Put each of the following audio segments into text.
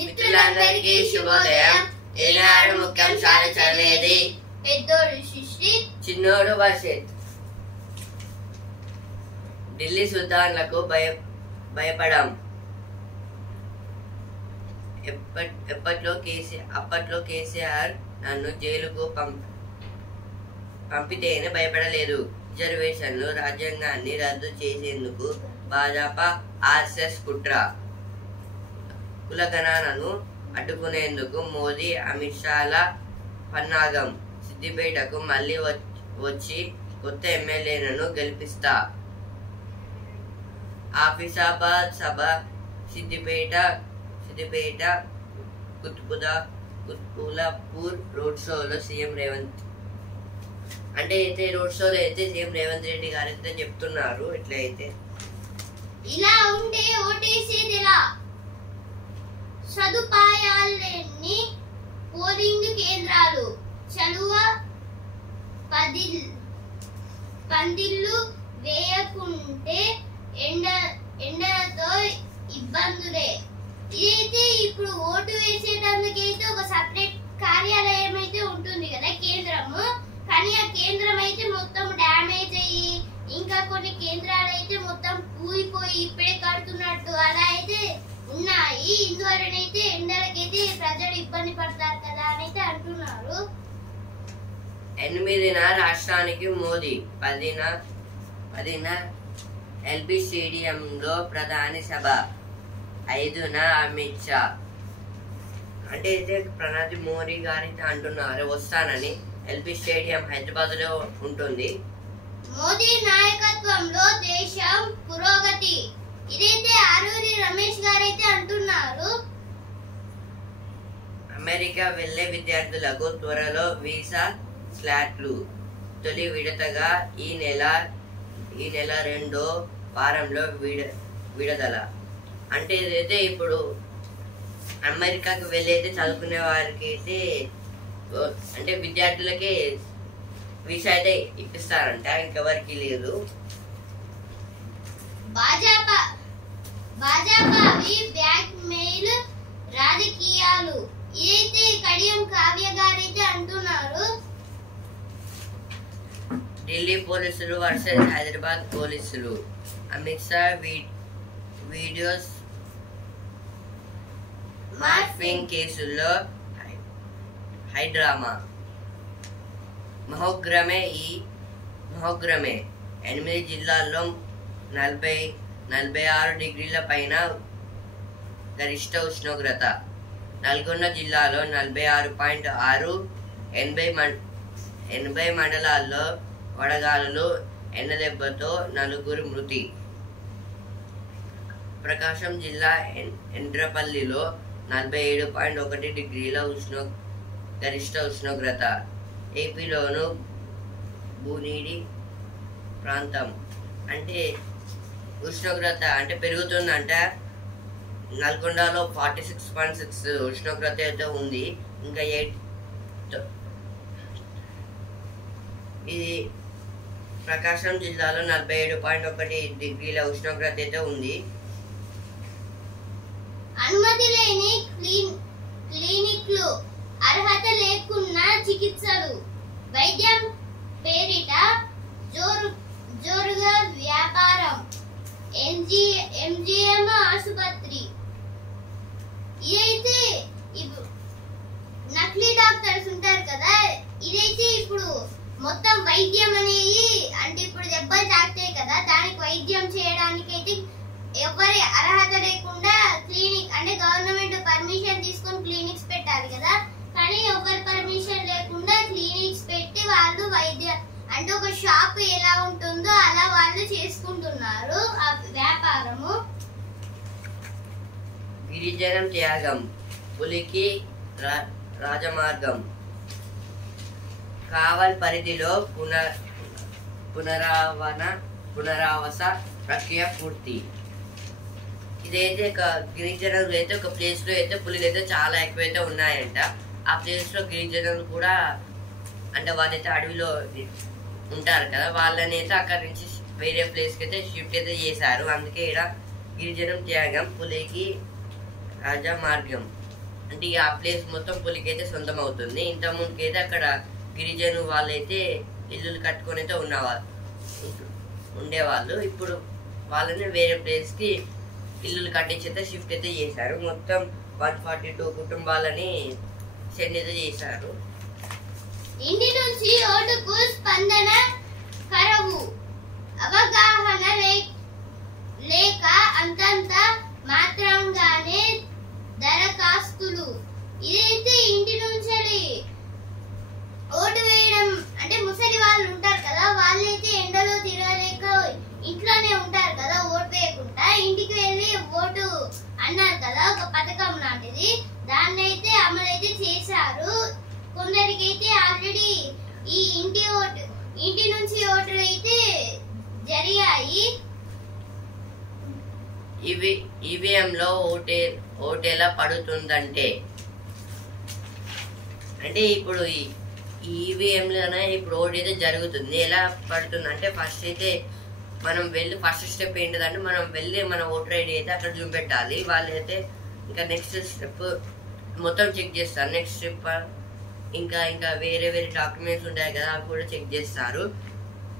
మిత్రులందరికీ శుభోదయం. ఈనాడు ముఖ్యాంశాలు చదివేది పెద్దోడు సృష్టి, చిన్నోడు వర్షిత్. ఢిల్లీ సుల్తాన్లకు భయపడం. అప్పట్లో కేసీఆర్ నన్ను జైలుకు పంపితేనే భయపడలేదు. రిజర్వేషన్లు రాజ్యాంగాన్ని రద్దు చేసేందుకు భాజపా ఆర్ఎస్ఎస్ కుట్ర. కులగణనను అడ్డుకునేందుకు మోదీ అమిత్ షాల పన్నాగం. సిద్దిపేటకు మళ్లీ వచ్చి కొత్త ఎమ్మెల్యేలను గెలిపిస్తా. ఆఫీసాబాద్ సభ సిద్దిపేట కుత్బుల్లాపూర్ రోడ్ షోలో సీఎం రేవంత్ రోడ్ షోలో అయితే సీఎం రేవంత్ రెడ్డి గారు అయితే చెప్తున్నారు. ఎట్లయితే ఇలా ఉంటే ఓటేసేదిలా, సదుపాయాలన్నీ పోలింగ్ కేంద్రాలు, చలువ పందిళ్లు వేయకుంటే ఎండలతో ఇబ్బందులే. ఇదైతే ఇప్పుడు ఓటు వేసేటందుకైతే ఒక సపరేట్ కార్యాలయం అయితే ఉంటుంది కదా కేంద్రము, కానీ ఆ కేంద్రం అయితే మొత్తం డ్యామేజ్ అయ్యి ఇంకా కొన్ని కేంద్రాలు అయితే మొత్తం కూలిపోయి ఇప్పుడే కడుతున్నట్టు అలా అయితే ఉన్నాయి. ఇందువలనైతే ఎండలకైతే ప్రజలు ఇబ్బంది పడతారు కదా అని అయితే అంటున్నారు. 8న రాష్ట్రానికి మోదీ, 10న ఎల్బీ స్టేడియంలో ప్రధాని సభ, 5న అమిత్ షా. అయితే ప్రధాని మోదీ గారైతే అంటున్నారు వస్తానని. ఎల్బీ స్టేడియం హైదరాబాద్ లో ఉంటుంది. మోదీ నాయకత్వంలో దేశం పురోగతి. ఇదైతే ఆరూరి రమేష్ గారైతే అంటున్నారు. అమెరికా వెళ్లే విద్యార్థులకు త్వరలో వీసా స్లాట్లు. తొలి విడతగా ఈ నెల 2వ వారంలో విడుదల. అంటే ఇదైతే ఇప్పుడు అమెరికాకు వెళ్ళైతే చదువుకునే వారికి అయితే అంటే విద్యార్థులకే వీసా అయితే ఇప్పిస్తారంట, ఇంకెవరికి లేదు. భాజపావి బ్లాక్ మెయిల్ రాజకీయాలు. ఇదైతే కడియం కావ్య గారైతే అంటున్నారు. ఢిల్లీ పోలీసులు వర్సెస్ హైదరాబాద్ పోలీసులు. అమిత్ షా వీడియోస్ మార్ఫింగ్ కేసుల్లో హైడ్రామా. మహోగ్రమే 8 జిల్లాల్లో 46 డిగ్రీల పైన గరిష్ట ఉష్ణోగ్రత. నల్గొండ జిల్లాలో 46.6. 80 మండలాల్లో వడగాలులు, ఎండదెబ్బతో 4 మృతి. ప్రకాశం జిల్లా ఎండ్రపల్లిలో 47.1 డిగ్రీల గరిష్ట ఉష్ణోగ్రత. ఏపీలోను భూనీడి ప్రాంతం అంటే ఉష్ణోగ్రత అంటే పెరుగుతుందంట. నల్గొండలో 46.6 ఉష్ణోగ్రత అయితే ఉంది. ఇంకా ఇది ప్రకాశం జిల్లాలో 47.1 డిగ్రీల ఉష్ణోగ్రత అయితే ఉంది. అనుమతి లేని క్లినిక్లు, అర్హత లేకున్నా చికిత్సలు, వైద్యం పేరిట జోరుగా వ్యాపారం. ఎంజిఎం ఆసుపత్రి. ఇదైతే నకిలీ డాక్టర్స్ ఉంటారు కదా, ఇదైతే ఇప్పుడు మొత్తం వైద్యం అనేది అంటే ఇప్పుడు దెబ్బలు తాకుతాయి కదా, దానికి వైద్యం చేయడానికి అయితే ఎవరి అర్హత లేకుండా క్లినిక్ అంటే గవర్నమెంట్ పర్మిషన్ తీసుకొని క్లినిక్స్ పెట్టాలి కదా, కానీ ఎవరి పర్మిషన్ లేకుండా క్లినిక్స్ పెట్టి వాళ్ళు వైద్య అంటే ఒక షాప్ ఎలా ఉంటుందో అలా వాళ్ళు చేసుకుంటున్నారు ఆ వ్యాపారము. గిరిజనం త్యాగం, పులికి రాజమార్గం. కావల్ పరిధిలో పునరావాస ప్రక్రియ పూర్తి. ఇదైతే గిరిజనులు అయితే ఒక ప్లేస్ లో అయితే పులిలు అయితే చాలా ఎక్కువైతే ఉన్నాయంట. ఆ ప్లేస్ లో గిరిజనులు కూడా అంటే వాళ్ళైతే అడవిలో ఉంటారు కదా, వాళ్ళని అయితే అక్కడి నుంచి వేరే ప్లేస్ కి అయితే షిఫ్ట్ అయితే చేశారు. అందుకే ఇక్కడ గిరిజనం త్యాగం, పులికి రాజమార్గం. అంటే ఆ ప్లేస్ మొత్తం పులికైతే సొంతం అవుతుంది. ఇంత ముందుకైతే అక్కడ గిరిజను వాళ్ళైతే ఇల్లులు కట్టుకొని అయితే ఉండేవాళ్ళు. ఇప్పుడు వాళ్ళని వేరే ప్లేస్కి ఇల్లులు కట్టించి అయితే షిఫ్ట్ అయితే చేశారు. మొత్తం 142 కుటుంబాలని సెండ్ అయితే చేశారు. ఇంటి నుంచి ఓటుకు స్పందన కరవు, అవగాహన లేక అంతంత మాత్రంగానే దరఖాస్తులు. ఇదైతే ఇంటి నుంచి ఓటు వేయడం అంటే ముసలి వాళ్ళు ఉంటారు కదా, వాళ్ళైతే ఎండలో తిరగలేక ఇంట్లోనే ఉంటారు కదా, ఓటు వేయకుండా ఇంటికి వెళ్ళి ఓటు అన్నారు కదా, ఒక పథకం లాంటిది. దాన్ని అయితే అమలైతే చేశారు. కొందరికైతే ఆల్రెడీ ఈ ఇంటి నుంచి ఓట్లు అయితే జరిగాయి. ఈవీఎంలో ఓటేలా పడుతుందంటే అంటే ఇప్పుడు ఈవీఎంలోనే ఇప్పుడు ఓటు అయితే జరుగుతుంది. ఎలా పడుతుంది అంటే ఫస్ట్ అయితే మనం వెళ్ళి ఫస్ట్ స్టెప్ ఏంటిదంటే మనం వెళ్ళి మన ఓటర్ ఐడి అయితే అక్కడ చూపెట్టాలి. వాళ్ళైతే ఇంకా నెక్స్ట్ స్టెప్ మొత్తం చెక్ చేస్తారు. నెక్స్ట్ స్టెప్ ఇంకా వేరే డాక్యుమెంట్స్ ఉంటాయి కదా, అవి కూడా చెక్ చేస్తారు.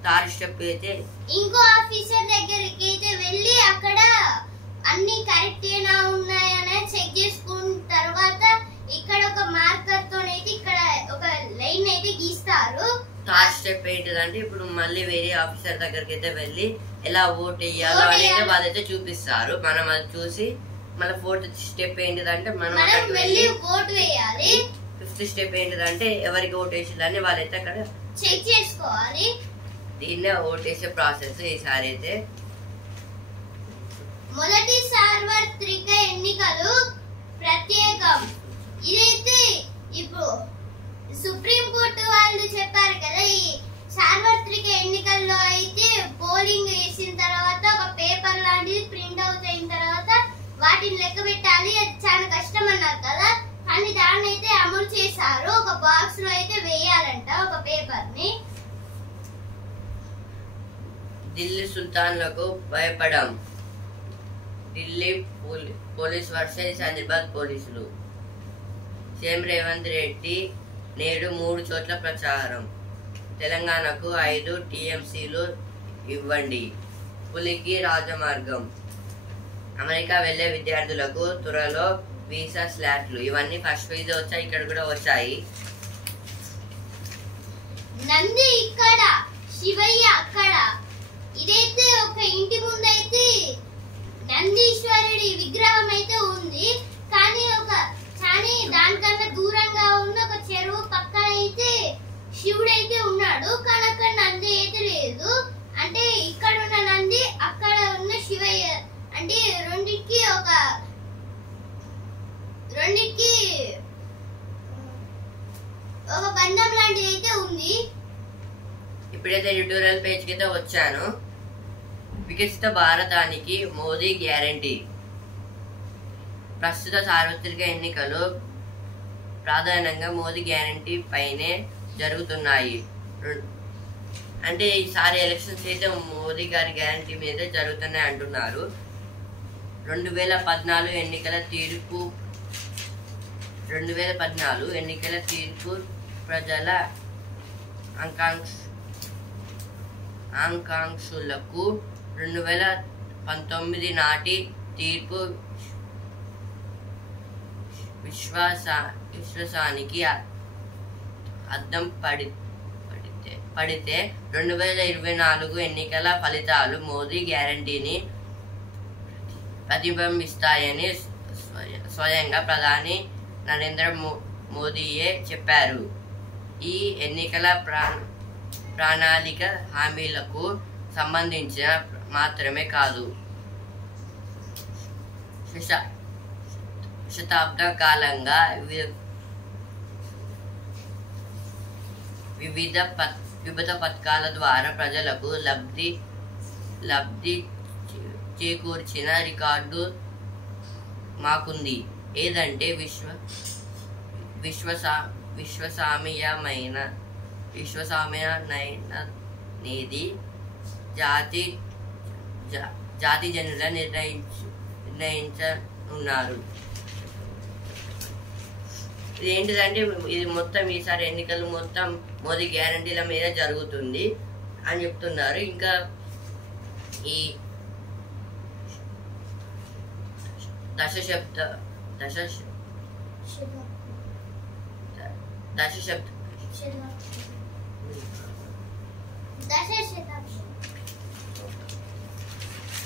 థర్డ్ స్టెప్ అయితే ఇంకో ఆఫీసర్ దగ్గరికి అయితే వెళ్ళి అక్కడ అన్ని కరెక్ట్ గా ఉన్నాయని చెక్ చేసుకున్న తర్వాత ఇక్కడ ఒక మార్కర్ తోనైతే ఇక్కడ ఒక లైన్ అయితే గీస్తారు. థర్డ్ స్టెప్ ఏంటిదంటే ఇప్పుడు మళ్ళీ వేరే ఆఫీసర్ దగ్గరికి అయితే వెళ్ళి ఎలా ఓట్ వేయాలో అనేది వాళ్ళైతే చూపిస్తారు. మనం అది చూసి మళ్ళీ ఫోర్త్ స్టెప్ ఏంటిదంటే మనం వెళ్ళి ఓటు వేయాలి. ఫిఫ్త్ స్టెప్ ఏంటిదంటే ఎవరికి ఓటు వేసిందని వాళ్ళైతే అక్కడ చెక్ చేసుకోవాలి. దీన్నే ఓటు వేసే ప్రాసెస్. ఈసారి అయితే మొదటి సార్వత్రిక ఎన్నికలు ప్రత్యేకం. ఇదైతే ఇప్పుడు సుప్రీం కోర్టు వాళ్ళు చెప్పారు కదా, ఈ సార్వత్రిక ఎన్నికల్లో అయితే పోలింగ్ వేసిన తర్వాత ఒక పేపర్ లాంటిది ప్రింట్ అవుట్ అయిన తర్వాత వాటిని లెక్క పెట్టాలి. అది చాలా కష్టం అన్నారు కదా, కానీ దాన్ని అయితే అమలు చేశారు. ఒక బాక్స్ లో అయితే వేయాలంట ఒక పేపర్ ని. ఢిల్లీ సుల్తాన్లకు భయపడం. ఢిల్లీ పోలీస్ వర్సెస్ హైదరాబాద్ పోలీసులు. సీఎం రేవంత్ రెడ్డి నేడు 3 చోట్ల ప్రచారం. తెలంగాణకు 5 టీఎంసీలు ఇవ్వండి. పులికి రాజమార్గం. అమెరికా వెళ్లే విద్యార్థులకు త్వరలో వీసా స్లాట్లు. ఇవన్నీ ఫస్ట్ పేజ్ వచ్చాయి, ఇక్కడ కూడా వచ్చాయి. నంది ఇక్కడ, శివయ్య అక్కడ. ఇదైతే ఒక ఇంటి ముందైతే నందీశ్వరుడి విగ్రహం అయితే ఉంది, కానీ దానికన్నా దూరంగా ఉన్న ఒక చెరువు పక్కన అయితే శివుడు అయితే ఉన్నాడు, కానీ అక్కడ నంది అయితే లేదు. అంటే ఇక్కడ ఉన్న నంది, అక్కడ ఉన్న శివయ్య, అంటే రెండిటికి ఒక బంధం లాంటిది అయితే ఉంది. ఇప్పుడైతే ఎడిటోరియల్ పేజ్ కి అయితే వచ్చాను. వికసిత భారతానికి మోదీ గ్యారంటీ. ప్రస్తుత సార్వత్రిక ఎన్నికలు ప్రధానంగా మోదీ గ్యారంటీ పైనే జరుగుతున్నాయి. అంటే ఈసారి ఎలక్షన్స్ అయితే మోదీ గారి గ్యారంటీ మీద జరుగుతున్నాయి అంటున్నారు. 2014 ఎన్నికల తీర్పు ప్రజల ఆకాంక్షలకు 2019 నాటి తీర్పు విశ్వాసానికి అద్దం పడితే 2024 ఎన్నికల ఫలితాలు మోదీ గ్యారంటీని ప్రతిబింబిస్తాయని స్వయంగా ప్రధాని నరేంద్ర మోదీయే చెప్పారు. ఈ ఎన్నికల ప్రణాళిక హామీలకు సంబంధించిన మాత్రమే కాదు, శతాబ్ద కాలంగా వివిధ పథకాల ద్వారా ప్రజలకు లబ్ధి చేకూర్చిన రికార్డు మాకుంది. ఏదంటే విశ్వసామ్యమైనది జాతి జనుల నిర్ణయించనున్నారు. ఇది ఏంటిదంటే ఇది మొత్తం ఈసారి ఎన్నికలు మొత్తం మోదీ గ్యారంటీల మీద జరుగుతుంది అని చెప్తున్నారు. ఇంకా ఈ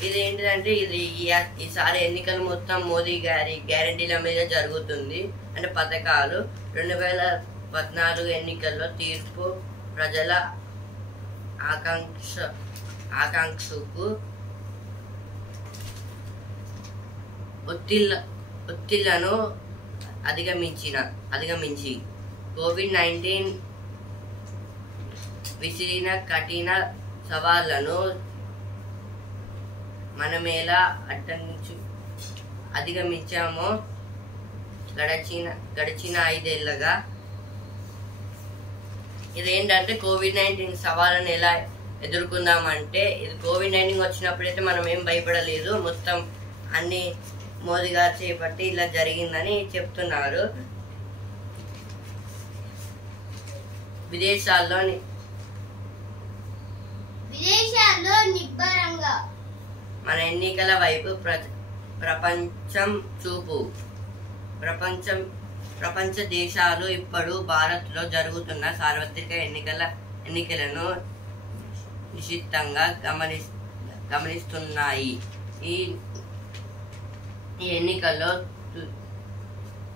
ఇది ఏంటిదంటే ఇది ఈసారి ఎన్నికలు మొత్తం మోదీ గారి గ్యారంటీల మీద జరుగుతుంది. అంటే పథకాలు 2014 ఎన్నికల్లో తీర్పు ప్రజల ఆకాంక్షకు ఒత్తిళ్లను అధిగమించి కోవిడ్-19 విసిరిన కఠిన సవాళ్లను మనమేలా అధిగమించామో గడిచిన 5 ఏళ్ళగా. ఇదేంటంటే కోవిడ్-19 సవాళ్ళను ఎలా ఎదుర్కొందామంటే ఇది కోవిడ్-19 వచ్చినప్పుడైతే మనం ఏం భయపడలేదు, మొత్తం అన్ని మోదీ గారు చేపట్టి ఇలా జరిగిందని చెప్తున్నారు. విదేశాల్లో నిబ్బరంగా మన ఎన్నికల వైపు ప్రపంచం చూపు. ప్రపంచ దేశాలు ఇప్పుడు భారత్ లో జరుగుతున్న సార్వత్రిక ఎన్నికలను నిశితంగా గమనిస్తున్నాయి. ఈ ఎన్నికల్లో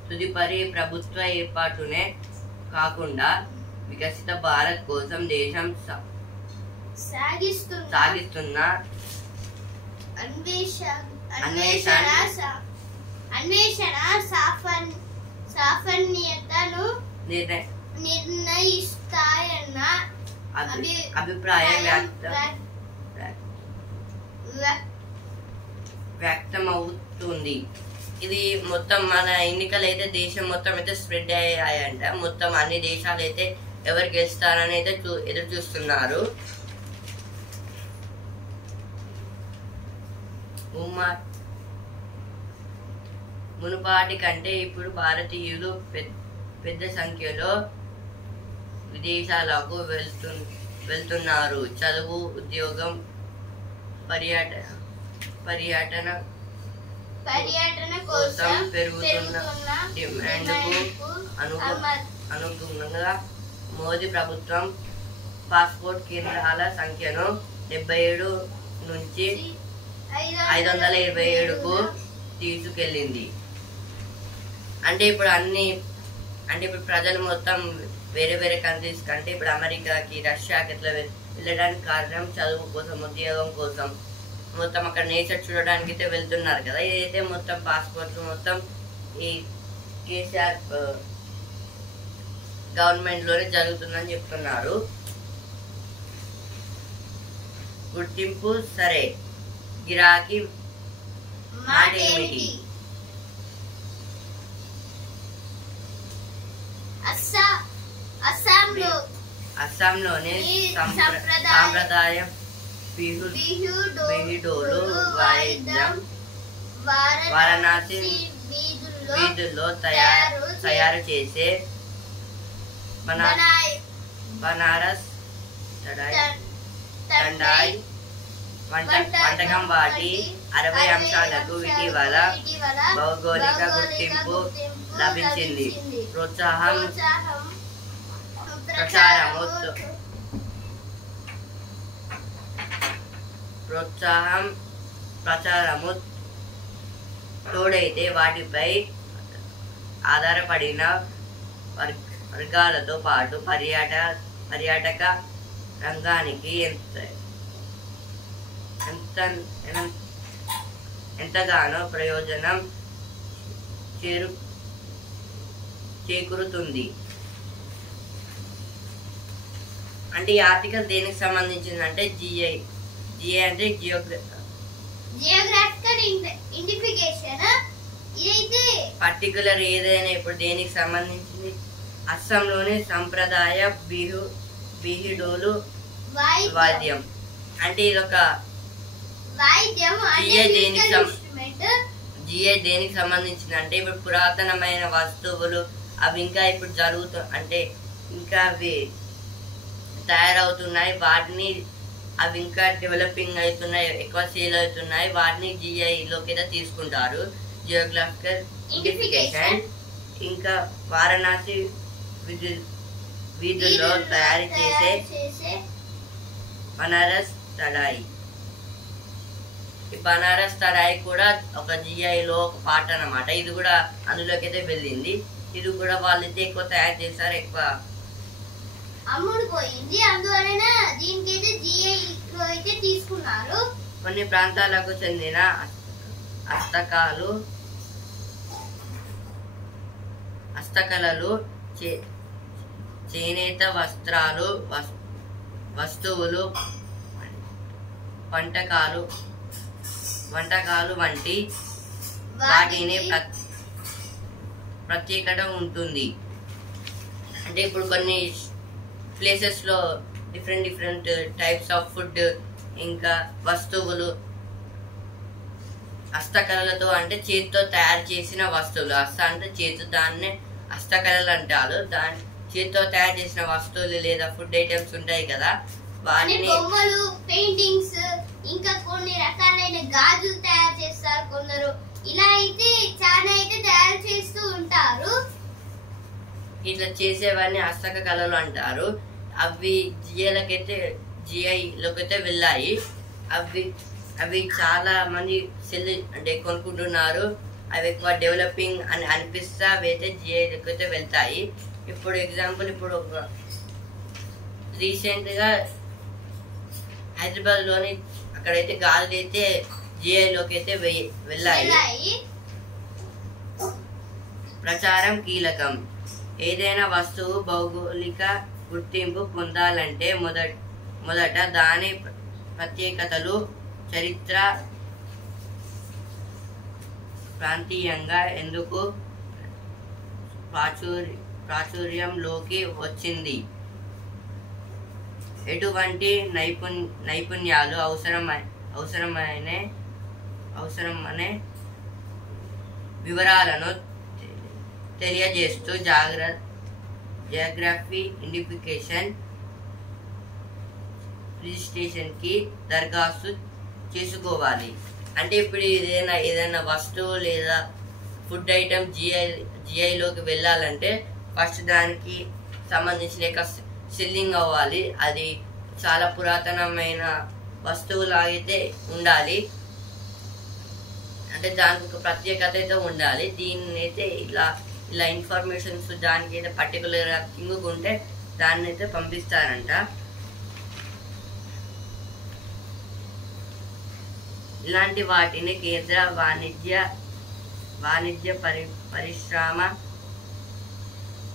తుదిపరి ప్రభుత్వ ఏర్పాటునే కాకుండా వికసిత భారత్ కోసం దేశం సాగిస్తున్న అన్వేషణ సాఫల్యతను నిర్ణయిస్తాయన్న అభిప్రాయం వ్యక్తమవుతుంది. ఇది మొత్తం మన ఎన్నికలు అయితే దేశం మొత్తం అయితే స్ప్రెడ్ అయ్యాయంట. మొత్తం అన్ని దేశాలు అయితే ఎవరు గెలుస్తారని అయితే ఎదురు చూస్తున్నారు. మునుపాటి కంటే ఇప్పుడు భారతీయులు పెద్ద సంఖ్యలో విదేశాలకు వెళ్తున్నారు. చదువు, ఉద్యోగం, పర్యటన కోసం పెరుగుతున్న డిమాండ్కు అనుగుణంగా మోదీ ప్రభుత్వం పాస్పోర్ట్ కేంద్రాల సంఖ్యను 77 నుంచి 527కు తీసుకెళ్ళింది. అంటే ఇప్పుడు ప్రజలు మొత్తం వేరే వేరే కంట్రీస్ కంటే ఇప్పుడు అమెరికాకి, రష్యాకి ఇట్లా వెళ్ళడానికి కారణం చదువు కోసం, ఉద్యోగం కోసం, మొత్తం అక్కడ నేచర్ చూడడానికి అయితే వెళ్తున్నారు కదా. ఇదైతే మొత్తం పాస్పోర్ట్లు మొత్తం ఈ కేసీఆర్ గవర్నమెంట్ లోనే జరుగుతుందని చెప్తున్నారు. గుర్తింపు సరే, గిరాకీ మాట ఏమిటి? అస్సాంలోని సాంప్రదాయ బిహుడోలు వాయిద్యం వారణాసి వీధుల్లో తయారు చేసే బనారస్ తండాయ్ వంటకం వాటి 60 అంశాలకు ఇటీవల భౌగోళిక గుర్తింపు లభించింది. ప్రచారము తోడైతే వాటిపై ఆధారపడిన వర్గాలతో పాటు పర్యాటక రంగానికి ఎంతగానో ప్రయోజనం చేకూరుతుంది. అంటే ఈ ఆర్టికల్ దేనికి సంబంధించింది అంటే జిఐ అంటే జియోగ్రాఫికల్ ఐడెంటిఫికేషన్. ఇదైతే పర్టికులర్ ఏదైనా ఇప్పుడు దేనికి సంబంధించింది అస్సాంలోని సంప్రదాయ బిహుడోలు వాద్యం. అంటే ఇది ఒక జిఐ దేనికి సంబంధించింది అంటే ఇప్పుడు పురాతనమైన వస్తువులు, అవి ఇంకా ఇప్పుడు అంటే ఇంకా అవి తయారవుతున్నాయి. వాటిని అవి ఇంకా డెవలపింగ్ అవుతున్నాయి, ఎక్కువ సేల్ అవుతున్నాయి. వాటిని జిఐలోకి అయితే తీసుకుంటారు, జియోగ్రాఫికల్ ఐడెంటిఫికేషన్. ఇంకా వారణాసి వీధుల్లో తయారు చేసే బనారస్ తడాయి. ఈ బనారస్ తడాయి కూడా ఒక జిఐలో ఒక పార్ట్ అన్నమాట. ఇది కూడా అందులోకి అయితే వెళ్ళింది. ఇది కూడా వాళ్ళైతే ఎక్కువ తయారు చేశారు, ఎక్కువ అమ్ముడు పోయింది. అందువలన దీనికైతే జిఐలో అయితే తీసుకున్నారు. కొన్ని ప్రాంతాలకు చెందిన హస్తకళలు, చేనేత వస్త్రాలు, వస్తువులు, వంటకాలు వంటి వాటిని ప్రత్యేకత ఉంటుంది. అంటే ఇప్పుడు కొన్ని ప్లేసెస్ లో డిఫరెంట్ టైప్స్ ఆఫ్ ఫుడ్, ఇంకా వస్తువులు హస్తకళలతో, అంటే చేతితో తయారు చేసిన వస్తువులు. హస్త అంటే చేతి, దాన్నే హస్తకళలు అంటారు. దాని చేతితో తయారు చేసిన వస్తువులు లేదా ఫుడ్ ఐటమ్స్ ఉంటాయి కదా, వాటిని బొమ్మలు, పెయింటింగ్స్, ఇంకా కొన్ని రకాలైన గాజులు తయారు చేస్తారు కొందరు. ఇలా అయితే చాలా అయితే తయారు చేస్తూ ఉంటారు. ఇట్లా చేసేవన్నీ హస్తకళలు అంటారు. అవి జిఐలోకి అయితే వెళ్ళాయి. అవి చాలా మంది అంటే కొనుక్కుంటున్నారు. అవి ఎక్కువ డెవలపింగ్ అని అనిపిస్తే అవి అయితే జిఐలోకి అయితే వెళ్తాయి. ఇప్పుడు ఎగ్జాంపుల్, ఇప్పుడు రీసెంట్ గా హైదరాబాద్ లోని అక్కడైతే గాజులు అయితే జిఐలోకి అయితే వెళ్ళాయి. ప్రచారం కీలకం. ఏదైనా వస్తువు భౌగోళిక గుర్తింపు పొందాలంటే మొదట దాని ప్రత్యేకతలు, చరిత్ర, ప్రాంతీయంగా ఎందుకు ప్రాచుర్యంలోకి వచ్చింది, ఎటువంటి నైపుణ్యాలు అవసరమనే వివరాలను తెలియజేస్తూ జియోగ్రఫీ ఐడెంటిఫికేషన్ రిజిస్ట్రేషన్ కి దరఖాస్తు చేసుకోవాలి. అంటే ఇప్పుడు ఏదైనా వస్తువు లేదా ఫుడ్ ఐటమ్ జిఐలోకి వెళ్ళాలంటే ఫస్ట్ దానికి సంబంధించిన సెల్లింగ్ అవ్వాలి. అది చాలా పురాతనమైన వస్తువులాగైతే ఉండాలి. అంటే దానికి ఒక ప్రత్యేకత అయితే ఉండాలి. దీన్ని అయితే ఇలా ఇన్ఫర్మేషన్స్ దానికి అయితే పర్టికులర్ గా తింగుకుంటే దాన్ని అయితే పంపిస్తారంట. ఇలాంటి వాటిని కేంద్ర వాణిజ్య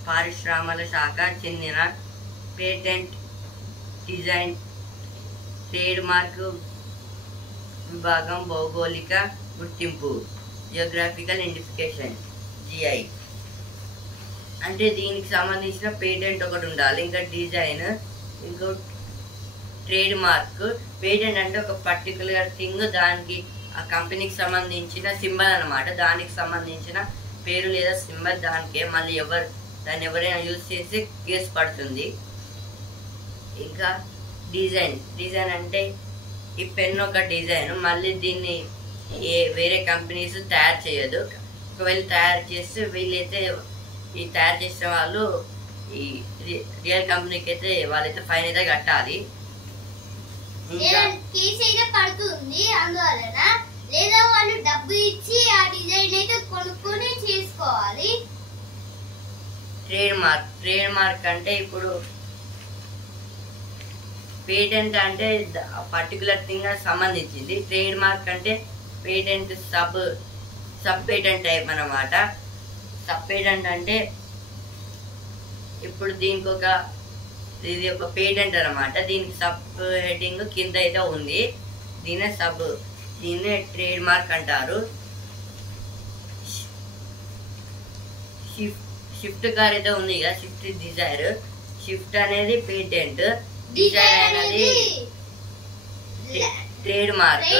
పరిశ్రమల శాఖ చెందిన పేటెంట్, డిజైన్, ట్రేడ్ మార్క్ విభాగం, భౌగోళిక గుర్తింపు, జియోగ్రాఫికల్ ఐడెంటిఫికేషన్ జిఐ. అంటే దీనికి సంబంధించిన పేటెంట్ ఒకటి ఉండాలి, ఇంకా డిజైన్, ఇంకో ట్రేడ్ మార్క్. పేటెంట్ అంటే ఒక పర్టికులర్ థింగ్, దానికి ఆ కంపెనీకి సంబంధించిన సింబల్ అన్నమాట. దానికి సంబంధించిన పేరు లేదా సింబల్, దానికే మళ్ళీ దాన్ని ఎవరైనా యూజ్ చేసి కేసు పడుతుంది. ఇంకా డిజైన్ అంటే ఈ పెన్ ఒక డిజైన్, మళ్ళీ దీన్ని వేరే కంపెనీస్ తయారు చేయదు. ఒకవేళ తయారు చేస్తే వీళ్ళైతే ఈ తయారు చేసిన వాళ్ళు ఈ రియల్ కంపెనీకి అయితే వాళ్ళైతే ఫైన్ అయితే కట్టాలి. పడుతుంది. అందువలన లేదా వాళ్ళు డబ్బు ఇచ్చి ఆ డిజైన్ అయితే కొనుక్కొని చేసుకోవాలి. ట్రేడ్ మార్క్ అంటే ఇప్పుడు పేటెంట్ అంటే పర్టికులర్ థింగ్ సంబంధించింది. ట్రేడ్ మార్క్ అంటే పేటెంట్ సబ్ పేటెంట్ టైప్ అన్నమాట. సబ్ పేటెంట్ అంటే ఇప్పుడు దీనికి ఇది ఒక పేటెంట్ అన్నమాట. దీనికి సబ్ హెడ్డింగ్ కింద అయితే ఉంది. దీన్నే ట్రేడ్ మార్క్ అంటారు. షిఫ్ట్ కార్ అయితే ఉంది కదా, షిఫ్ట్ డిజైర్. షిఫ్ట్ అనేది పేటెంట్, డిజైర్ అనేది trade mark,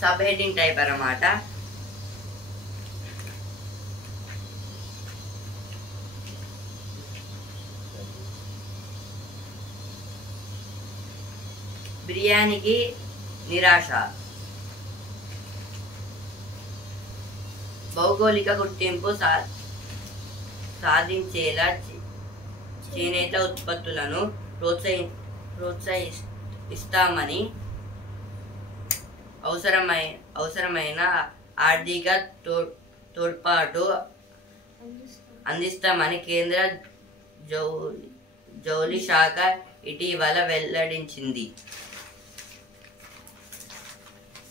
sub heading type అన్నమాట. బిర్యానీకి నిరాశ. భౌగోళిక గుర్తింపు సాధించేలా చేనేత ఉత్పత్తులను ప్రోత్సహిస్తామని అవసరమైన ఆర్థిక తోడ్పాటు అందిస్తామని కేంద్ర జౌళి శాఖ ఇటీవల వెల్లడించింది.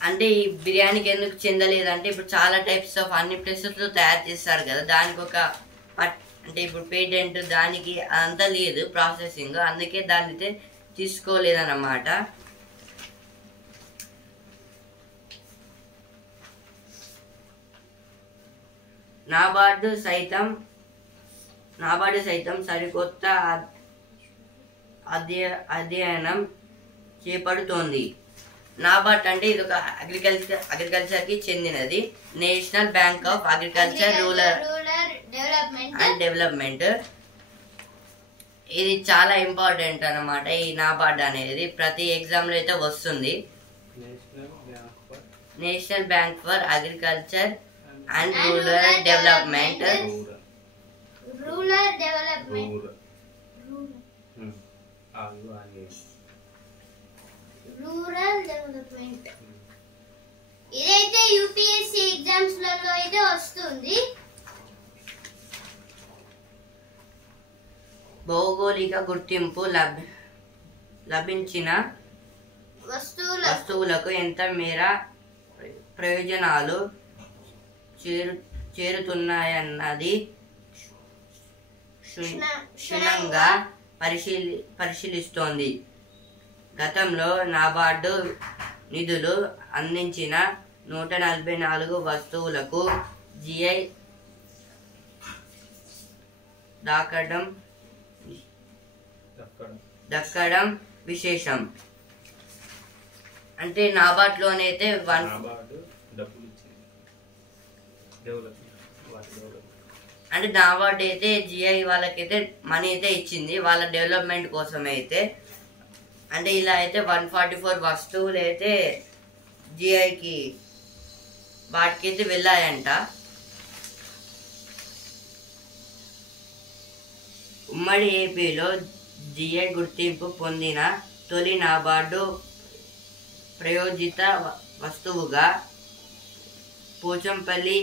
అంటే ఈ బిర్యానీకి ఎందుకు చెందలేదంటే ఇప్పుడు చాలా టైప్స్ ఆఫ్ అన్ని ప్లేసెస్లో తయారు చేస్తారు కదా, దానికి ఒక అంటే ఇప్పుడు పేటెంట్ దానికి అంతా లేదు ప్రాసెసింగ్, అందుకే దాన్ని అయితే తీసుకోలేదన్నమాట. నాబార్డు సైతం సరికొత్త అధ్యయనం చేపడుతోంది. నాబార్డ్ అంటే ఇది ఒక అగ్రికల్చర్ కి చెందినది. National bank of agriculture rural and development. ఇది చాలా ఇంపార్టెంట్ అన్నమాట. ఈ నాబార్డ్ అనేది ప్రతి ఎగ్జామ్ లో అయితే వస్తుంది. National bank for agriculture and rural development. ఇదైతే యూపీఎస్సీ ఎగ్జామ్స్ లలో అయితే వస్తుంది. భౌగోళిక గుర్తింపు లభించిన వస్తువులకు ఎంత మేర ప్రయోజనాలు చేరుతున్నాయన్నది క్షుణ్ణంగా పరిశీలిస్తోంది. గతంలో నాబార్డు నిధులు అందించిన 144 వస్తువులకు జిఐ దక్కడం విశేషం. అంటే నాబార్డ్ లోనైతే అంటే నాబార్డ్ అయితే జిఐ వాళ్ళకైతే మనీ అయితే ఇచ్చింది వాళ్ళ డెవలప్మెంట్ కోసం అయితే. అంటే ఇలా అయితే 144 వస్తువులు అయితే జిఐకి వాటికైతే వెళ్ళాయంట. ఉమ్మడి ఏపీలో జిఐ గుర్తింపు పొందిన తొలి నాబార్డు ప్రయోజిత వస్తువుగా పోచంపల్లి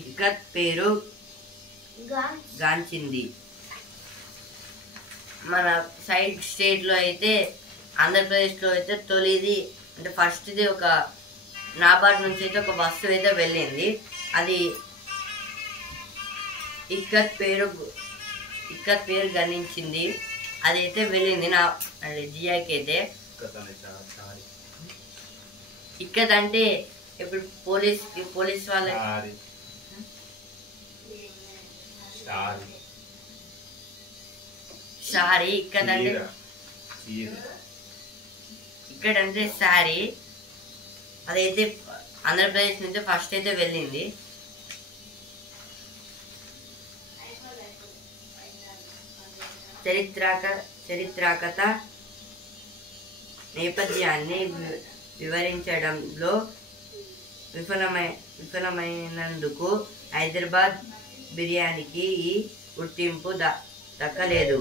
ఇక్కత్ పేరు గాంచింది. మన సైడ్ స్టేట్ లో అయితే ఆంధ్రప్రదేశ్ లో అయితే తొలిది అంటే ఫస్ట్ ఇది ఒక నాబార్డ్ నుంచి అయితే ఒక వస్తువు అయితే వెళ్ళింది. అది ఇక్కత్ పేరు గణించింది. అదైతే వెళ్ళింది నా జిఐకి అయితే. ఇక్కత్ అంటే ఇప్పుడు పోలీస్ వాళ్ళ శారీ. ఇక్కడంటే శారీ. అదైతే ఆంధ్రప్రదేశ్ నుంచి ఫస్ట్ అయితే వెళ్ళింది. చరిత్రాకత నేపథ్యాన్ని వివరించడంలో విఫలమైనందుకు హైదరాబాద్ బిర్యానీకి ఈ గుర్తింపు దక్కలేదు.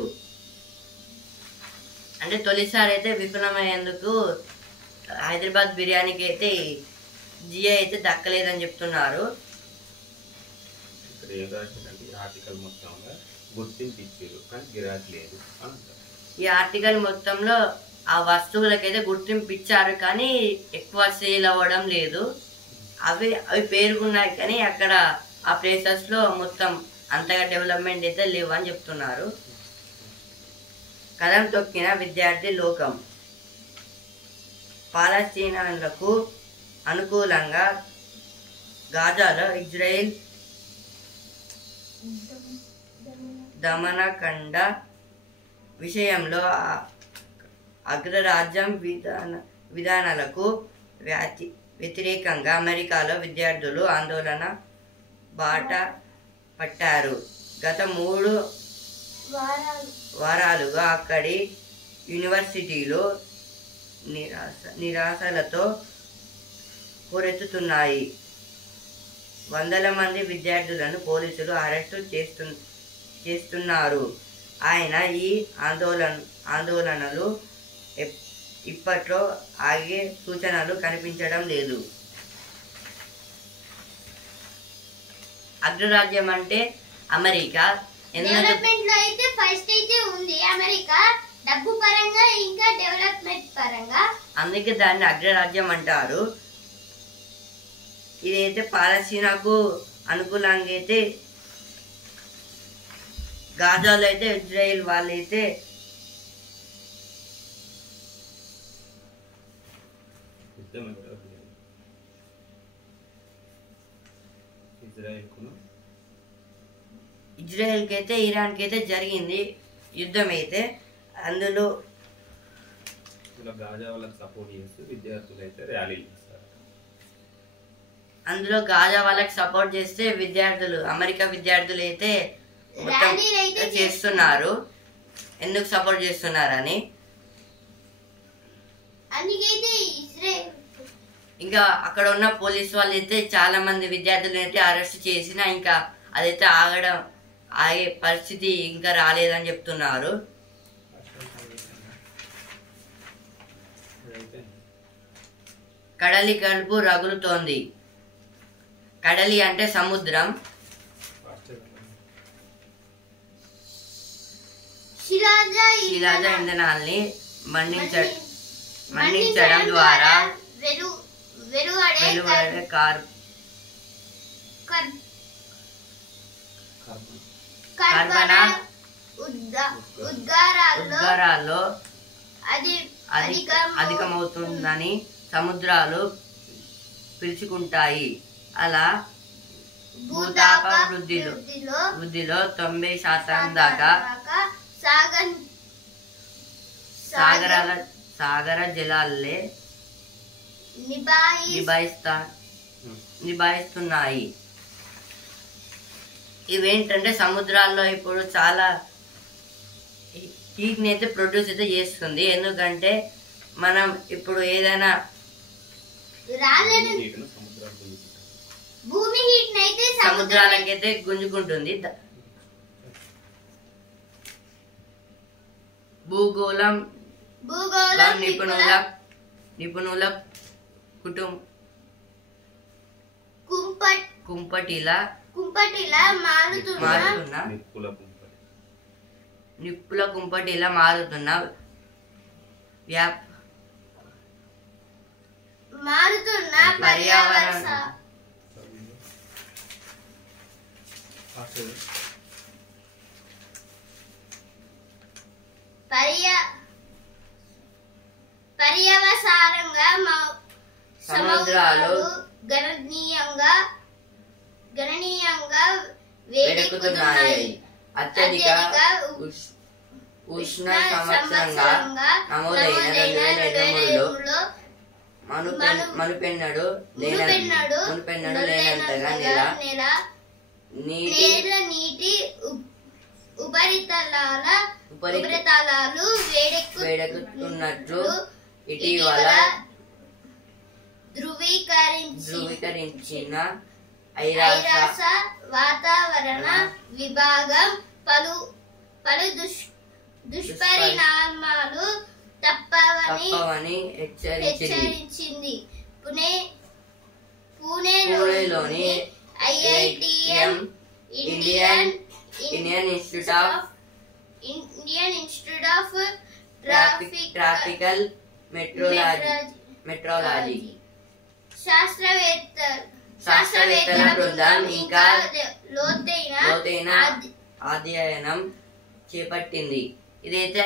అంటే తొలిసారి అయితే విఫలమయ్యేందుకు హైదరాబాద్ బిర్యానీకి అయితే జిఐ అయితే దక్కలేదని చెప్తున్నారు. ఈ ఆర్టికల్ మొత్తంలో ఆ వస్తువులకైతే గుర్తింపు ఇచ్చారు కానీ ఎక్కువ సేల్ అవ్వడం లేదు. అవి పేరుకున్నాయి కానీ అక్కడ ఆ ప్లేసెస్ లో మొత్తం అంతగా డెవలప్మెంట్ అయితే లేవు అని చెప్తున్నారు. కదం తొక్కిన విద్యార్థి లోకం. పాలస్తీనాలకు అనుకూలంగా గాజాలో ఇజ్రాయెల్ దమనకండ విషయంలో అగ్రరాజ్యం విధానాలకు వ్యతిరేకంగా అమెరికాలో విద్యార్థులు ఆందోళన బాట పట్టారు. గత 3 వారాలుగా అక్కడి యూనివర్సిటీలు నిరాశలతో హోరెత్తుతున్నాయి. వందల మంది విద్యార్థులను పోలీసులు అరెస్టు చేస్తున్నారు. ఆయన ఈ ఆందోళనలు ఇప్పట్లో ఆగే సూచనలు కనిపించడం లేదు. అగ్రరాజ్యం అంటే అమెరికా. డెవలప్మెంట్ లో అయితే ఫస్ట్ అయితే ఉంది అమెరికా, డబ్బు పరంగా ఇంకా డెవలప్మెంట్ పరంగా, అందుకే దాన్ని అగ్రరాజ్యం అంటారు. ఇదైతే పాలస్తీనాకు అనుకూలంగా అయితే, గాజాలో అయితే ఇజ్రాయిల్ వాళ్ళైతే ఇజ్రాయెల్కి అయితే ఇరాన్కి అయితే జరిగింది యుద్ధం. అయితే అందులో గాజా వాళ్ళకి సపోర్ట్ చేస్తూ విద్యార్థులు అయితే ర్యాలీలు చేస్తారు. అందులో గాజా వాళ్ళకి సపోర్ట్ చేస్తే విద్యార్థులు, అమెరికా విద్యార్థులు అయితే మొత్తం చేస్తున్నారు. ఎందుకు సపోర్ట్ చేస్తున్నారని. ఇంకా అక్కడ ఉన్న పోలీసు వాళ్ళు అయితే చాలా మంది విద్యార్థులను అయితే అరెస్ట్ చేసిన ఇంకా అదైతే ఆగే పరిస్థితి ఇంకా రాలేదని చెప్తున్నారు. కడలి కడుపు రగులుతోంది. కడలి అంటే సముద్రం. శిలాజ ఇంధనాల్ని మండించడం ద్వారా వెలువడే కార్బన ఉద్గారాల్లో అధికమవుతుందని సముద్రాలు పిలుచుకుంటాయి. అలా భూతాప వృద్ధిలో 90% దాకా సాగర జలాలే నిభాయిస్తున్నాయి. ఇవేంటంటే సముద్రాల్లో ఇప్పుడు చాలా హీట్ని అయితే ప్రొడ్యూస్ అయితే చేస్తుంది. ఎందుకంటే మనం ఇప్పుడు ఏదైనా సముద్రాలకైతే గుంజుకుంటుంది. భూగోళం నిపుణుల కుంపటిలా నిప్పుల కుంపటిలా మారుతున్న పర్యవసానంగా సముద్రాలు గణనీయంగా వేడెక్కుతున్నాయి. అత్యధిక ఉష్ణ సంవత్సరంగా నమోదైన 2023లో మునుపెన్నడూ లేనంతగా నీటి ఉపరితలాలు వేడెక్కుతున్నట్లు ఇటీవల ధృవీకరించిన ఐరాస వాతావరణ విభాగం పలు దుష్పరిణామాలు తప్పవని హెచ్చరించింది. పూణేలోని IITM Indian Institute of Tropical Meteorology శాస్త్రవేత్తల బృందం ఇంకా లోతైన అధ్యయనం చేపట్టింది. ఇదైతే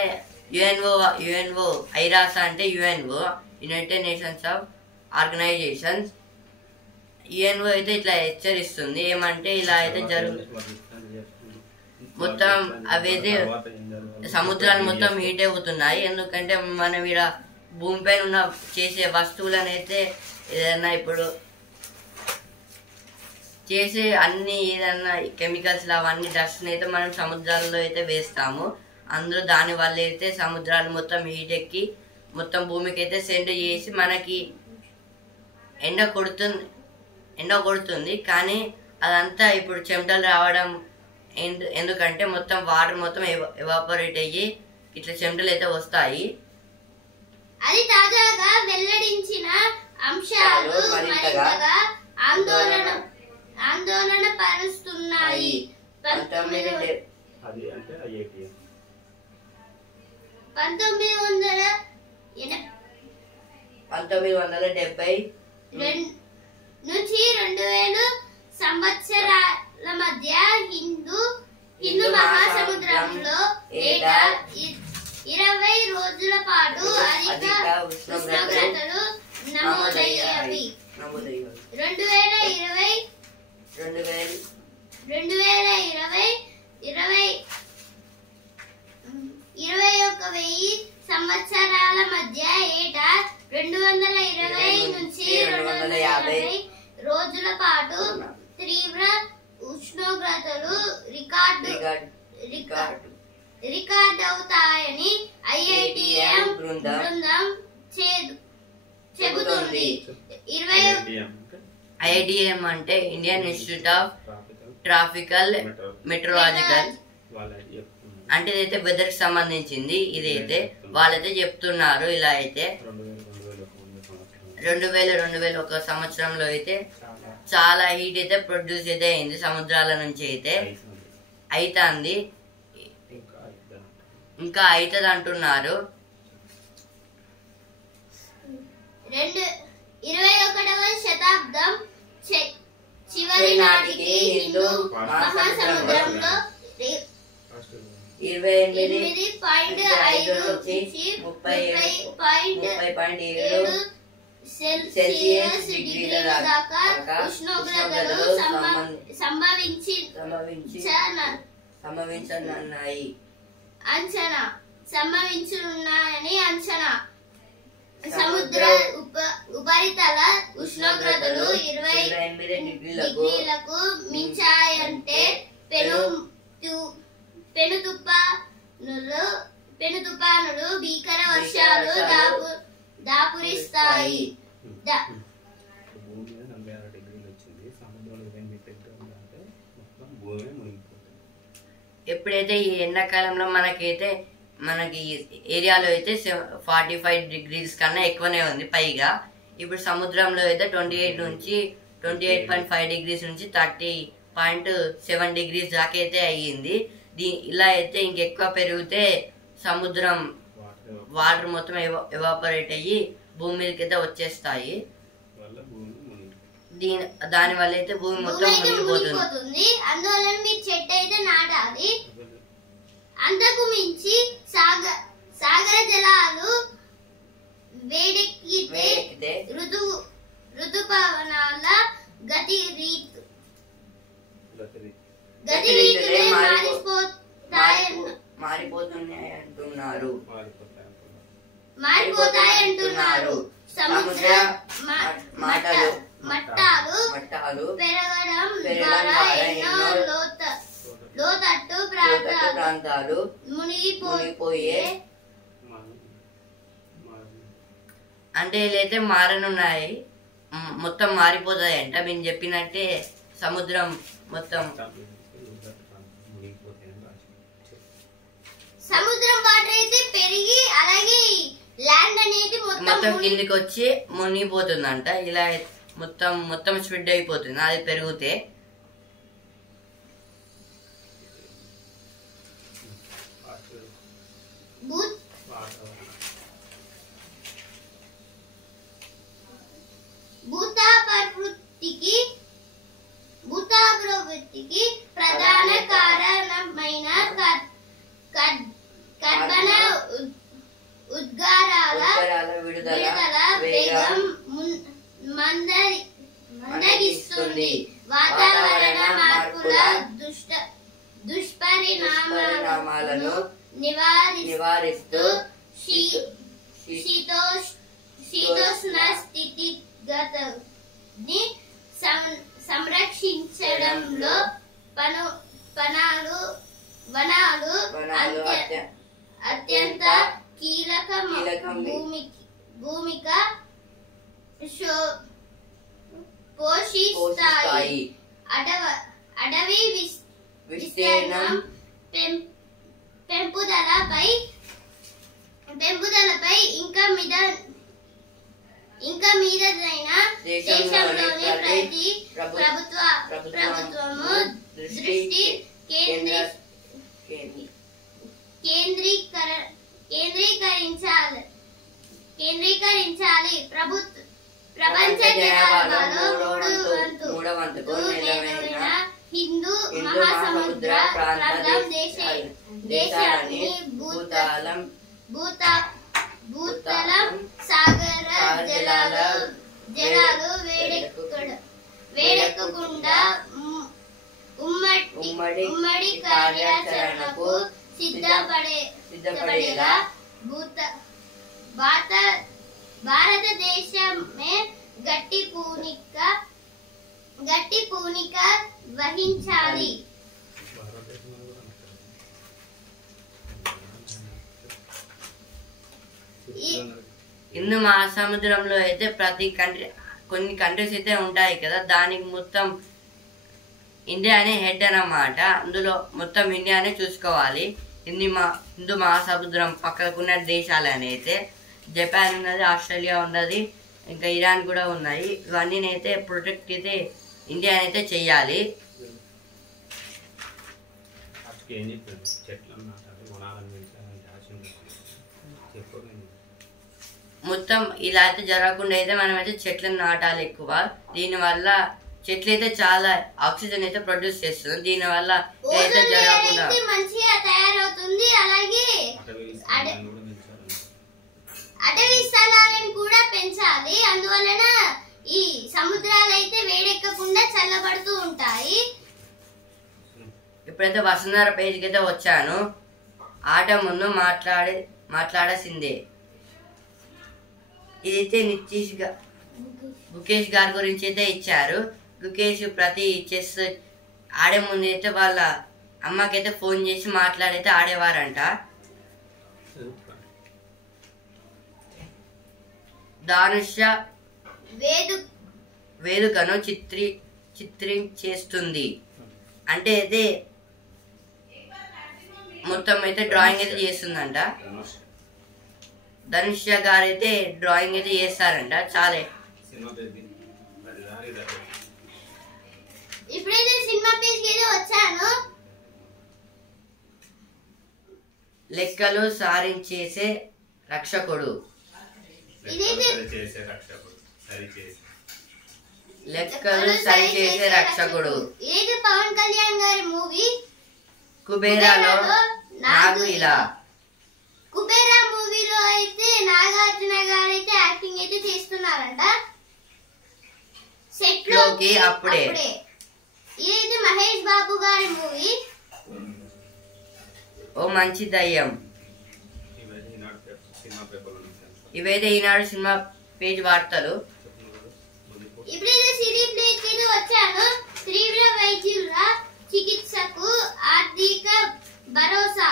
యుఎన్ఓ ఐరాస అంటే UNO, United Nations of Organisations. UNO అయితే ఇట్లా హెచ్చరిస్తుంది ఏమంటే ఇలా అయితే మొత్తం అవైతే సముద్రాలు మొత్తం హీట్ అవుతున్నాయి. ఎందుకంటే మనం ఇక్కడ భూమిపైన ఉన్న చేసే వస్తువులను అయితే ఏదైనా ఇప్పుడు చేసే అన్ని ఏదన్నా కెమికల్స్ అవన్నీ డస్ట్ అయితే మనం సముద్రాల్లో అయితే వేస్తాము. అందులో దాని వల్ల అయితే సముద్రాలు మొత్తం హీట్ ఎక్కి మొత్తం భూమికి అయితే సెండ్ చేసి మనకి ఎండ కొడుతుంది. కానీ అదంతా ఇప్పుడు చెమటలు రావడం ఎందుకంటే మొత్తం వాటర్ మొత్తం ఎవాపరేట్ అయ్యి ఇట్లా చెమటలు అయితే వస్తాయి. అది తాజాగా వెల్లడించిన అంశాలు మరింతగా ఆందోళన పరుస్తున్నాయి. 1970 నుంచి 2000 సంవత్సరాల మధ్య హిందూ మహాసముద్రంలో ఏటా 20 రోజుల పాటు అధిక ఉష్ణోగ్రతలు నమోదయ్యాయి. 21,000 సంవత్సరాల మధ్య ఏటా 220 నుంచి 250 రోజుల పాటు తీవ్ర ఉష్ణోగ్రతలు రికార్డవుతాయని IITM బృందం చెబుతుంది. IITM అంటే Indian Institute of tropical meteorological అంటే ఇదైతే వెదర్ కి సంబంధించింది. ఇదైతే వాళ్ళైతే చెప్తున్నారు. ఇలా అయితే 2001 సంవత్సరంలో అయితే చాలా హీట్ అయితే ప్రొడ్యూస్ అయితే అయింది సముద్రాల నుంచి అయితే అవుతుంది, ఇంకా అవుతుంది అంటున్నారు. 21వ శతాబ్దం చివరి నాటికి హిందూ మహాసముద్రంలో 28.5 నుంచి 30.7 సెల్సియస్ డిగ్రీల దాకా ఉష్ణోగ్రతలు సంభవించనున్నాయని అంచనా. సముద్ర ఉపరితల ఉష్ణోగ్రతలు 28 డిగ్రీలకు మించాయంటే పెను భీకర వర్షాలు దాపురిస్తాయి. ఎప్పుడైతే ఈ ఎండాకాలంలో మనకి ఏరియాలో అయితే 45 డిగ్రీస్ కన్నా ఎక్కువనే ఉంది పైగా. ఇప్పుడు సముద్రంలో అయితే 28 నుంచి 28.5 డిగ్రీస్ నుంచి 30.7 డిగ్రీస్ దాకా అయితే అయ్యింది. ఇలా అయితే ఇంకెక్కువ పెరిగితే సముద్రం వాటర్ మొత్తం ఎవాపరేట్ అయ్యి భూమి మీదకి అయితే వచ్చేస్తాయి. దాని వల్ల అయితే భూమి మొత్తం మునిగిపోతుంది. అందువల్ల మీరు చెట్టు అయితే నాటాలి. అంతకు మించి సాగర జలాలు వేడెక్కితే ఋతుపవనాల గతిరీతులే మారిపోతాయంటున్నారు. సముద్ర మట్టాలు పెరగడం ద్వారా ఎన్నో లోతట్టు ప్రాంతాలు మునిగిపోయే అంటే వీళ్ళైతే మారనున్నాయి, మొత్తం మారిపోతాయంట. మేము చెప్పినట్టే సముద్రం మొత్తం సముద్రం వాటర్ అయితే పెరిగి అలాగే ల్యాండ్ అనేది మొత్తం కిందికి వచ్చి మునిగిపోతుందంట. ఇలా మొత్తం స్ప్రెడ్ అయిపోతుంది అది పెరిగితే. భూతాభివృద్ధికి ప్రధాన కారణమైన కర్బన ఉద్గారాల విడుదల వేగం మందగిస్తుంది. వాతావరణ మార్పుల దుష్పరిణామాలను నివారిస్తూ శీతోష్ణ స్థితిగతిని సంరక్షించడంలో వనాలు అత్యంత కీలక భూమిక పోషిస్తాయి. అడవి విస్తీర్ణం పెంపుదలపై ఇంకా మీదైన దేశంలోని ప్రతి ప్రభుత్వము దృష్టి కేంద్రీకరించాలి. ప్రపంచ జనాభాలో 3/4 హిందూ మహాసముద్ర ప్రాంతం దేశాన్ని భూతలం సాగర జలాలు వేడెక్కకుండా ఉమ్మడి కార్యాచరణకు సిద్ధపడేలా భారతదేశమే గట్టి పూనిక వహించాలి. హిందూ మహాసముద్రంలో అయితే ప్రతి కొన్ని కంట్రీస్ అయితే ఉంటాయి కదా, దానికి మొత్తం ఇండియానే హెడ్ అన్నమాట. అందులో మొత్తం ఇండియానే చూసుకోవాలి. హిందూ మహాసముద్రం పక్కకున్న దేశాలని అయితే జపాన్ ఉన్నది, ఆస్ట్రేలియా ఉన్నది, ఇంకా ఇరాన్ కూడా ఉన్నాయి. ఇవన్నీ అయితే ప్రొటెక్ట్ అయితే ఇండియా అయితే చెయ్యాలి. మొత్తం ఇలా అయితే జరగకుండా అయితే మనం అయితే చెట్లను నాటాలి ఎక్కువ. దీనివల్ల చెట్లు అయితే చాలా ఆక్సిజన్ అయితే ప్రొడ్యూస్ చేస్తుంది. దీని వల్ల అయితే జరగకుండా మంచిగా తయారవుతుంది. అలాగే అటవీ స్థలాలను కూడా పెంచాలి. అందువలన ఈ సముద్రాలు అయితే వేడెక్కకుండా చల్లబడుతూ ఉంటాయి. ఇప్పుడైతే వసుంధర పేజ్కి అయితే వచ్చాను. ఆట ముందు మాట్లాడాల్సిందే. ఇదైతే గుకేష్ గారి గురించి అయితే ఇచ్చారు. గుకేష్ ప్రతి చెస్ ఆడే ముందు అయితే వాళ్ళ అమ్మకైతే ఫోన్ చేసి మాట్లాడైతే ఆడేవారంట. ధానుష వేదికను చిత్రించేస్తుంది. అంటే అయితే మొత్తం అయితే డ్రాయింగ్ అయితే చేస్తుందంట. ధనుష గారు అయితే డ్రాయింగ్ అయితే చేస్తారంట. చాలా ఇప్పుడైతే సినిమా పేజ్కి అయితే వచ్చాను. లెక్కలు సారించేసే రక్షకుడు. లెక్కలు సరిచేసే రక్షకుడు. ఇది పవన్ కళ్యాణ్ గారి మూవీ కుబేరాలో నాగు ఇలా. కుబేరా మూవీలో అయితే నాగార్జున గారు అయితే యాక్టింగ్ అయితే చేస్తున్నారంట. సెట్ లోకి అప్పుడే. ఇది మహేష్ బాబు గారి మూవీ ఓ మంచి దయ్యం. ఇవైతే ఈనాడు సినిమా పేజ్ వార్తలు. ఇప్పుడైతే సిరీ ప్లేజ్ కి వచ్చాను. తీవ్ర వైద్యుల చికిత్సకు ఆర్థిక భరోసా.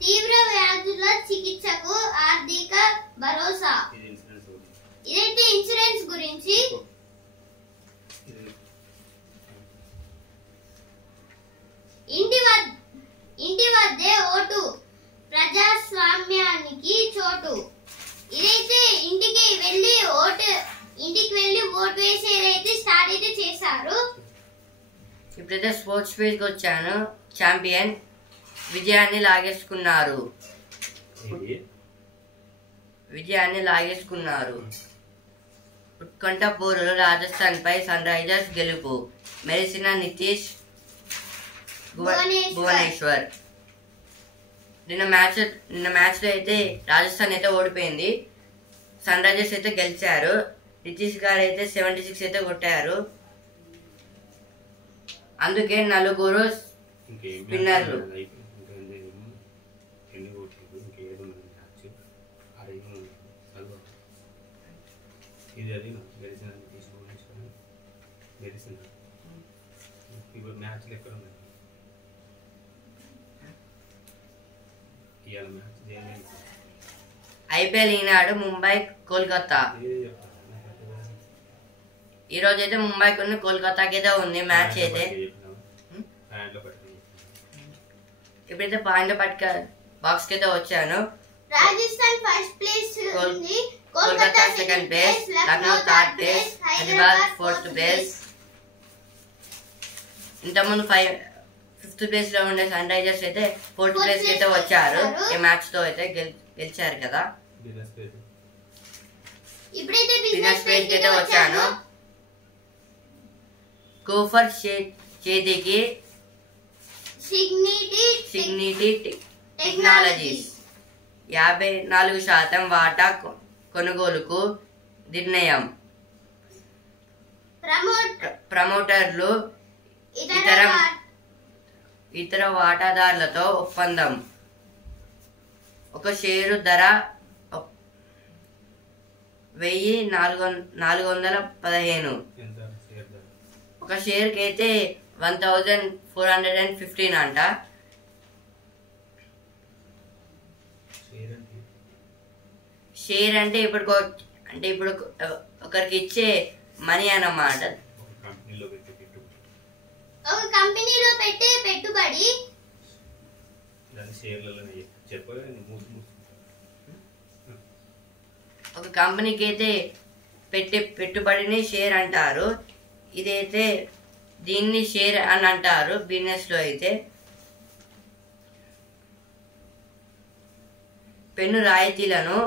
తీవ్ర వ్యాధుల చికిత్సకు ఆర్థిక భరోసా. ఇదైతే ఇన్సూరెన్స్ గురించి. ఇంటి వద్దే ఓటు ప్రజాస్వామ్యానికి చోటు. ఇదైతే ఇంటికి వెళ్ళి ఓటు వేసేదైతే స్టార్ట్ అయితే చేశారు. ఇప్పుడైతే స్పోర్ట్స్ పేజ్ కి వచ్చాను. ఛాంపియన్ విజయాన్ని లాగేసుకున్నారు. ఉత్కంఠ పోరులో రాజస్థాన్ పై సన్ రైజర్స్ గెలుపు. మెరిసిన నితీష్ భువనేశ్వర్. నిన్న మ్యాచ్ లో అయితే రాజస్థాన్ అయితే ఓడిపోయింది. సన్ రైజర్స్ అయితే గెలిచారు. నితీష్ గారు అయితే 76 అయితే కొట్టారు. అందుకే 4 స్పిన్నర్లు. ఇది చదివిన గెలిచిన గెలిచిన ఇప్పుడు మ్యాచ్లు ఎక్కడ ఉన్నాయి ఇవాళ మ్యాచ్ చేయలేదు ఐపీఎల్ ఈనాడు ముంబై కోల్కతా ఈ రోజు అయితే ముంబైకి ఉన్న కోల్కతాకి అయితే ఉంది మ్యాచ్ అయితే ఇప్పుడైతే పాయింట్ పట్టుక బాక్స్ కి అయితే వచ్చాను. రాజస్థాన్ ఫస్ట్ ప్లేస్ ఉంది, Kolkata second place, Lucknow third place, Hyderabad fourth place. ఇంతకుముందు ఫిఫ్త్ ప్లేస్ లో ఉండే సన్ రైజర్స్ అయితే ఫోర్త్ ప్లేస్ కి అయితే వచ్చారు. ఈ మ్యాచ్ తో అయితే గెలిచారు కదా. ఇప్పుడైతే బిజినెస్ పేజ్ కి అయితే వచ్చాను. కోఫర్ చేతికి సిగ్నిటీ టెక్నాలజీస్ 54% వాటా కొనుగోలుకు నిర్ణయం. ప్రమోటర్లు ఇతర వాటాదారులతో ఒప్పందం. ఒక షేరు ధర 1415. ఒక షేర్ కి అయితే 1415 అంట. షేర్ అంటే ఇప్పుడు ఒకరికి ఇచ్చే మనీ అన్నమాట. ఒక కంపెనీలో పెట్టే పెట్టుబడి. ఒక కంపెనీకి అయితే పెట్టే పెట్టుబడిని షేర్ అంటారు. ఇదైతే దీన్ని షేర్ అని అంటారు బిజినెస్ లో అయితే. పెన్ను రాయితీలను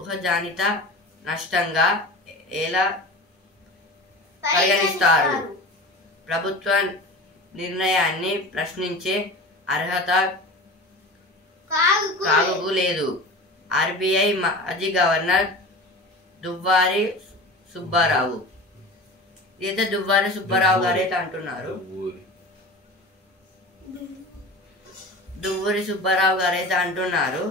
ఊహజానిత నష్టంగా ఎలా పరిగణిస్తారు? ప్రభుత్వ నిర్ణయాన్ని ప్రశ్నించే అర్హత కాగుకు లేదు. ఆర్బీఐ మాజీ గవర్నర్ దువ్వారి సుబ్బారావు. ఇదైతే దువ్వారి సుబ్బారావు గారు అయితే అంటున్నారు. దువ్వూరి సుబ్బారావు గారు అయితే అంటున్నారు.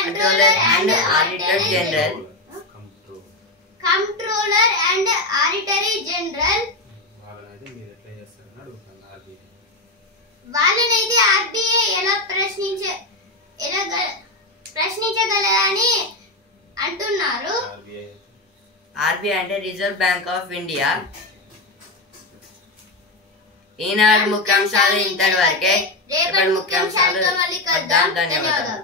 Controller and auditor general. Controller and auditor general వాళ్ళనైతే ఆర్బీఐ ఎలా ప్రశ్నించగలదని అంటున్నారు. ఆర్బీఐ అంటే Reserve Bank of India. Eenadu ముఖ్యాంశాలు ఇంతటి వరకే. రేపటి ముఖ్యాంశాలు ధన్యవాదాలు.